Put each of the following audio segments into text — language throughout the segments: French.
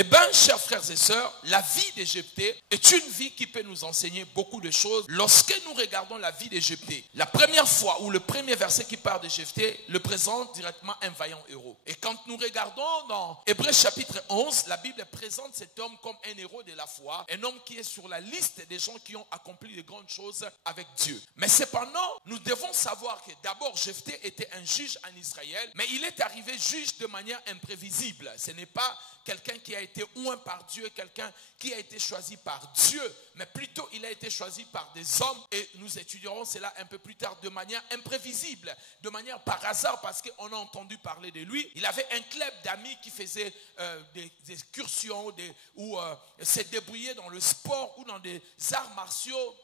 Eh bien, chers frères et sœurs, la vie de Jephthé est une vie qui peut nous enseigner beaucoup de choses. Lorsque nous regardons la vie de Jephthé, la première fois ou le premier verset qui parle de Jephthé le présente directement un vaillant héros. Et quand nous regardons dans Hébreux chapitre 11, la Bible présente cet homme comme un héros de la foi, un homme qui est sur la liste des gens qui ont accompli de grandes choses avec Dieu. Mais cependant, nous devons savoir que d'abord Jephthé était un juge en Israël, mais il est arrivé juge de manière imprévisible. Ce n'est pas quelqu'un qui a été oint par Dieu, quelqu'un qui a été choisi par Dieu, mais plutôt il a été choisi par des hommes, et nous étudierons cela un peu plus tard, de manière imprévisible, de manière par hasard, parce qu'on a entendu parler de lui. Il avait un club d'amis qui faisait des excursions ou se débrouillait dans le sport ou dans des arts martiaux,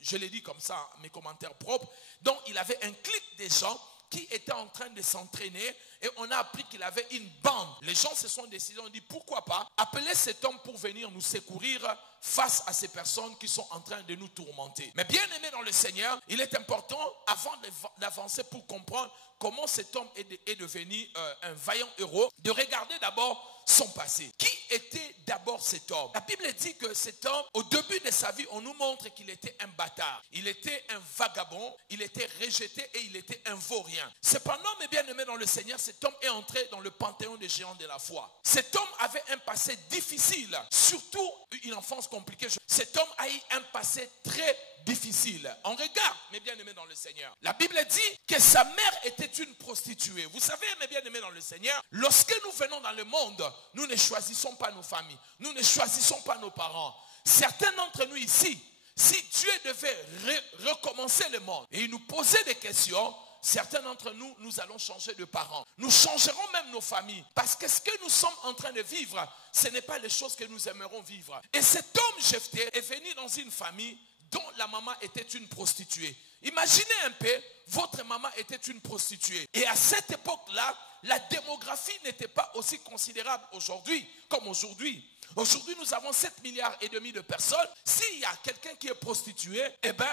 je l'ai dit comme ça, mes commentaires propres. Donc il avait un clique des gens qui étaient en train de s'entraîner, et on a appris qu'il avait une bande. Les gens se sont décidés, on dit pourquoi pas appeler cet homme pour venir nous secourir face à ces personnes qui sont en train de nous tourmenter. Mais bien aimé dans le Seigneur, il est important, avant d'avancer pour comprendre comment cet homme est devenu un vaillant héros, de regarder d'abord son passé. Qui était d'abord cet homme? La Bible dit que cet homme, au début de sa vie, on nous montre qu'il était un bâtard. Il était un vagabond, il était rejeté et il était un vaurien. Cependant, mes bien-aimés dans le Seigneur, cet homme est entré dans le panthéon des géants de la foi. Cet homme avait un passé difficile, surtout une enfance compliquée. Cet homme a eu un passé très difficile. On regarde, mes bien-aimés dans le Seigneur. La Bible dit que sa mère était une prostituée. Vous savez, mes bien-aimés dans le Seigneur, lorsque nous venons dans le monde, nous ne choisissons pas nos familles. Nous ne choisissons pas nos parents. Certains d'entre nous ici, si Dieu devait recommencer le monde et il nous posait des questions, certains d'entre nous, nous allons changer de parents. Nous changerons même nos familles. Parce que ce que nous sommes en train de vivre, ce n'est pas les choses que nous aimerons vivre. Et cet homme Jephthé est venu dans une famille dont la maman était une prostituée. Imaginez un peu, votre maman était une prostituée. Et à cette époque-là, la démographie n'était pas aussi considérable aujourd'hui comme aujourd'hui. Aujourd'hui, nous avons 7,5 milliards de personnes. S'il y a quelqu'un qui est prostitué, eh ben,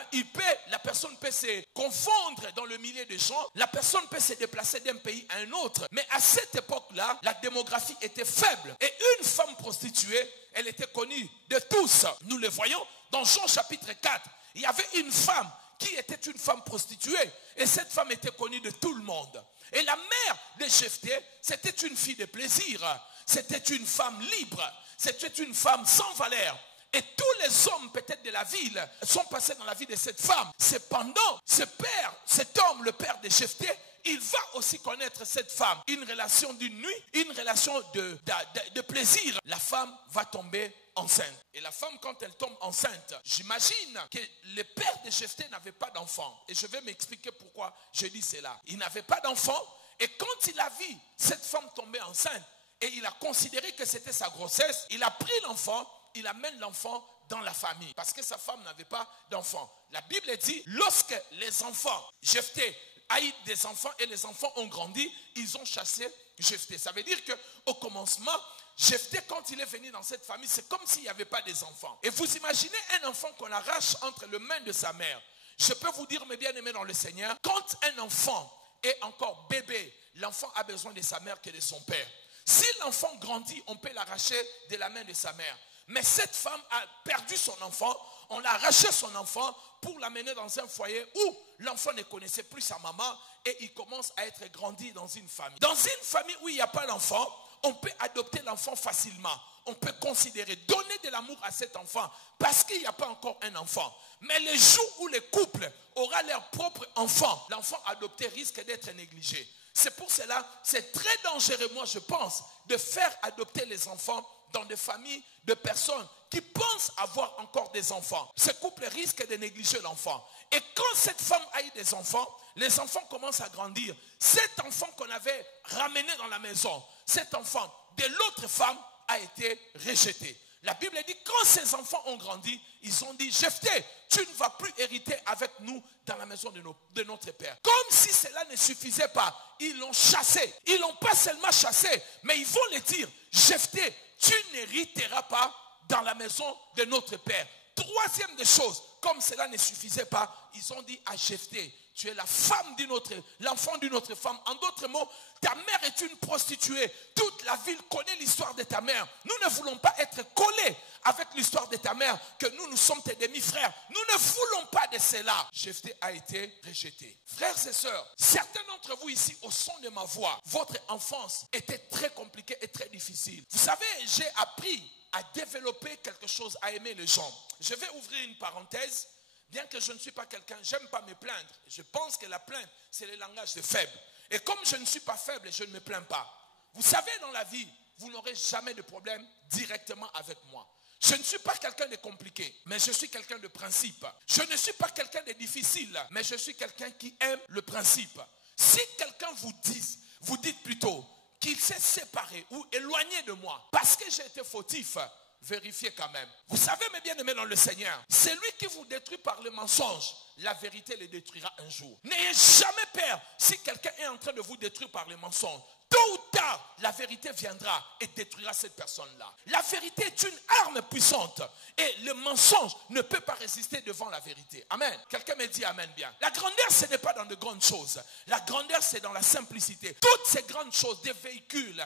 la personne peut se confondre dans le milieu des gens. La personne peut se déplacer d'un pays à un autre. Mais à cette époque-là, la démographie était faible. Et une femme prostituée, elle était connue de tous. Nous le voyons dans Jean chapitre 4. Il y avait une femme qui était une femme prostituée. Et cette femme était connue de tout le monde. Et la mère de Jephthé, c'était une fille de plaisir. C'était une femme libre. C'était une femme sans valeur. Et tous les hommes peut-être de la ville sont passés dans la vie de cette femme. Cependant, cet homme, le père de Jephthé, il va aussi connaître cette femme. Une relation d'une nuit, une relation de plaisir. La femme va tomber enceinte. Et la femme, quand elle tombe enceinte, j'imagine que le père de Jephthé n'avait pas d'enfant. Et je vais m'expliquer pourquoi je dis cela. Il n'avait pas d'enfant. Et quand il a vu cette femme tomber enceinte, et il a considéré que c'était sa grossesse, il a pris l'enfant, il amène l'enfant dans la famille. Parce que sa femme n'avait pas d'enfant. La Bible dit, lorsque les enfants, Jephthé a eu des enfants et les enfants ont grandi, ils ont chassé Jephthé. Ça veut dire qu'au commencement, Jephthé, quand il est venu dans cette famille, c'est comme s'il n'y avait pas des enfants. Et vous imaginez un enfant qu'on arrache entre les mains de sa mère. Je peux vous dire, mes bien-aimés dans le Seigneur, quand un enfant est encore bébé, l'enfant a besoin de sa mère que de son père. Si l'enfant grandit, on peut l'arracher de la main de sa mère. Mais cette femme a perdu son enfant. On a arraché son enfant pour l'amener dans un foyer où l'enfant ne connaissait plus sa maman et il commence à être grandi dans une famille. Dans une famille où il n'y a pas d'enfant, on peut adopter l'enfant facilement. On peut considérer, donner de l'amour à cet enfant parce qu'il n'y a pas encore un enfant. Mais le jour où le couple aura leur propre enfant, l'enfant adopté risque d'être négligé. C'est pour cela, c'est très dangereux, moi je pense, de faire adopter les enfants dans des familles de personnes qui pensent avoir encore des enfants. Ce couple risque de négliger l'enfant. Et quand cette femme a eu des enfants, les enfants commencent à grandir. Cet enfant qu'on avait ramené dans la maison, cet enfant de l'autre femme a été rejeté. La Bible dit, quand ces enfants ont grandi, ils ont dit, Jephthé, tu ne vas plus hériter avec nous dans la maison de notre père. Comme si cela ne suffisait pas, ils l'ont chassé. Ils l'ont pas seulement chassé, mais ils vont le dire, Jephthé, tu n'hériteras pas dans la maison de notre père. Troisième des choses, Comme cela ne suffisait pas, ils ont dit à Jephthé, tu es l'enfant d'une autre femme. En d'autres mots, ta mère est une prostituée. Toute la ville connaît l'histoire de ta mère. Nous ne voulons pas être collés avec l'histoire de ta mère, que nous sommes tes demi-frères. Nous ne voulons pas de cela. Jephthé a été rejeté. Frères et sœurs, certains d'entre vous ici, au son de ma voix, votre enfance était très compliquée et très difficile. Vous savez, j'ai appris à développer quelque chose, à aimer les gens. Je vais ouvrir une parenthèse. Bien que je ne suis pas quelqu'un, j'aime pas me plaindre. Je pense que la plainte, c'est le langage des faibles. Et comme je ne suis pas faible, je ne me plains pas. Vous savez, dans la vie, vous n'aurez jamais de problème directement avec moi. Je ne suis pas quelqu'un de compliqué, mais je suis quelqu'un de principe. Je ne suis pas quelqu'un de difficile, mais je suis quelqu'un qui aime le principe. Si quelqu'un vous dites plutôt qu'il s'est séparé ou éloigné de moi parce que j'ai été fautif, vérifiez quand même. Vous savez, mes bien-aimés dans le Seigneur, c'est lui qui vous détruit par le mensonge. La vérité le détruira un jour. N'ayez jamais peur si quelqu'un est en train de vous détruire par le mensonge. Tôt ou tard, la vérité viendra et détruira cette personne-là. La vérité est une arme puissante et le mensonge ne peut pas résister devant la vérité. Amen. Quelqu'un me dit amen bien. La grandeur, ce n'est pas dans de grandes choses. La grandeur, c'est dans la simplicité. Toutes ces grandes choses, des véhicules,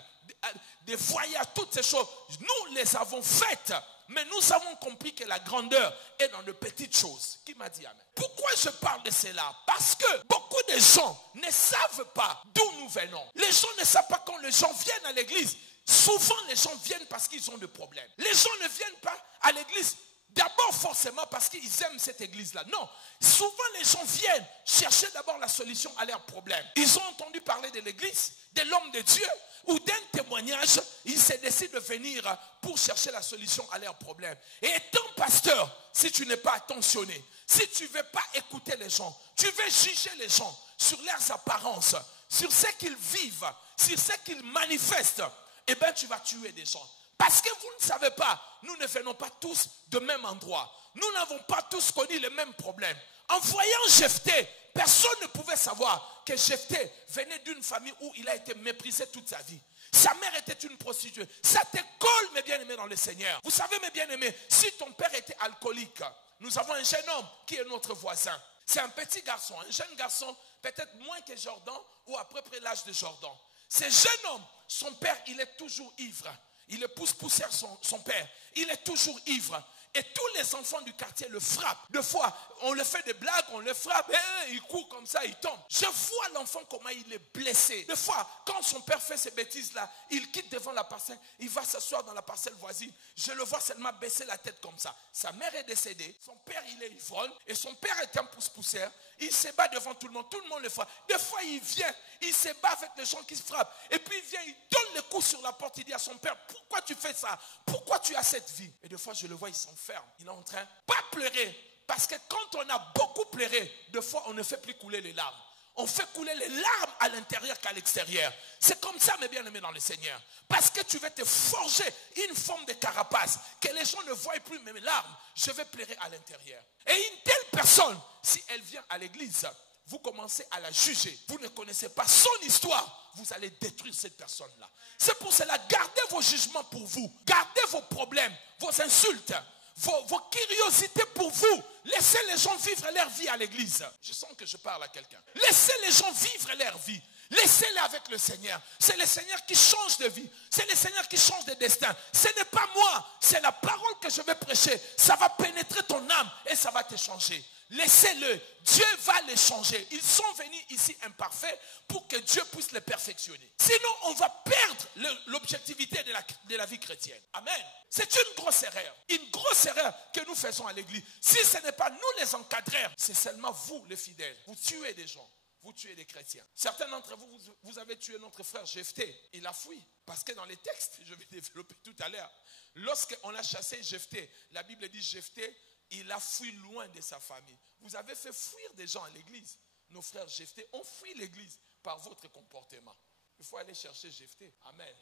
des voyages, toutes ces choses, nous les avons faites. Mais nous avons compris que la grandeur est dans de petites choses. Qui m'a dit amen? Pourquoi je parle de cela? Parce que beaucoup de gens ne savent pas d'où nous venons. Les gens ne savent pas quand les gens viennent à l'église. Souvent les gens viennent parce qu'ils ont des problèmes. Les gens ne viennent pas à l'église d'abord forcément parce qu'ils aiment cette église-là. Non, souvent les gens viennent chercher d'abord la solution à leurs problèmes. Ils ont entendu parler de l'église, de l'homme de Dieu, ou d'un témoignage, ils se décident de venir pour chercher la solution à leurs problèmes. Et étant pasteur, si tu n'es pas attentionné, si tu ne veux pas écouter les gens, tu veux juger les gens sur leurs apparences, sur ce qu'ils vivent, sur ce qu'ils manifestent, eh bien tu vas tuer des gens. Parce que vous ne savez pas, nous ne venons pas tous du même endroit. Nous n'avons pas tous connu les mêmes problèmes. En voyant Jephthé, personne ne pouvait savoir que Jephthé venait d'une famille où il a été méprisé toute sa vie. Sa mère était une prostituée. Ça te colle, mes bien-aimés dans le Seigneur. Vous savez, mes bien-aimés, si ton père était alcoolique, nous avons un jeune homme qui est notre voisin. C'est un petit garçon, un jeune garçon, peut-être moins que Jordan ou à peu près l'âge de Jordan. Ce jeune homme, son père, il est toujours ivre. Il est poussière son père. Il est toujours ivre. Et tous les enfants du quartier le frappent. Des fois, on le fait des blagues, on le frappe, et il court comme ça, il tombe. Je vois l'enfant comment il est blessé. Des fois, quand son père fait ces bêtises-là, il quitte devant la parcelle, il va s'asseoir dans la parcelle voisine. Je le vois seulement baisser la tête comme ça. Sa mère est décédée, son père il est ivrogne, et son père est un poussière. Il se bat devant tout le monde le frappe. Des fois, il vient, il se bat avec les gens qui se frappent. Et puis il vient, il donne le coup sur la porte, il dit à son père, pourquoi tu fais ça? Pourquoi tu as cette vie? Et des fois, je le vois, il s'enferme. Il est en train, pas pleurer. Parce que quand on a beaucoup pleuré, des fois, on ne fait plus couler les larmes. On fait couler les larmes à l'intérieur qu'à l'extérieur. C'est comme ça, mes bien-aimés dans le Seigneur. Parce que tu vas te forger une forme de carapace, que les gens ne voient plus mes larmes. Je vais pleurer à l'intérieur. Et une telle personne, si elle vient à l'église, vous commencez à la juger. Vous ne connaissez pas son histoire. Vous allez détruire cette personne-là. C'est pour cela, gardez vos jugements pour vous. Gardez vos problèmes, vos insultes, vos curiosités pour vous. Laissez les gens vivre leur vie à l'église. Je sens que je parle à quelqu'un. Laissez les gens vivre leur vie. Laissez-les avec le Seigneur. C'est le Seigneur qui change de vie. C'est le Seigneur qui change de destin. Ce n'est pas moi. C'est la parole que je vais prêcher. Ça va pénétrer ton âme et ça va te changer. Laissez-le. Dieu va les changer. Ils sont venus ici imparfaits pour que Dieu puisse les perfectionner. Sinon, on va perdre l'objectivité de la vie chrétienne. Amen. C'est une grosse erreur. Une grosse erreur que nous faisons à l'église. Si ce n'est pas nous les encadreurs, c'est seulement vous les fidèles. Vous tuez des gens. Vous tuez des chrétiens. Certains d'entre vous, vous avez tué notre frère Jephthé. Il a fui. Parce que dans les textes, je vais développer tout à l'heure, lorsqu'on a chassé Jephthé, la Bible dit Jephthé, il a fui loin de sa famille. Vous avez fait fuir des gens à l'église. Nos frères Jephthé ont fui l'église par votre comportement. Il faut aller chercher Jephthé. Amen.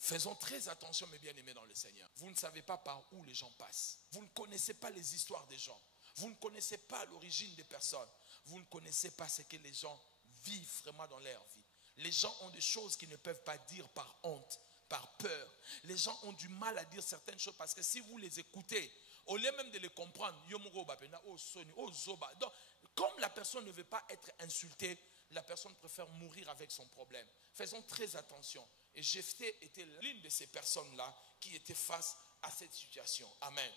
Faisons très attention, mes bien-aimés dans le Seigneur. Vous ne savez pas par où les gens passent. Vous ne connaissez pas les histoires des gens. Vous ne connaissez pas l'origine des personnes. Vous ne connaissez pas ce que les gens vivent vraiment dans leur vie. Les gens ont des choses qu'ils ne peuvent pas dire par honte, par peur. Les gens ont du mal à dire certaines choses parce que si vous les écoutez, au lieu même de les comprendre, donc, comme la personne ne veut pas être insultée, la personne préfère mourir avec son problème. Faisons très attention. Et Jephthé était l'une de ces personnes-là qui était face à cette situation. Amen.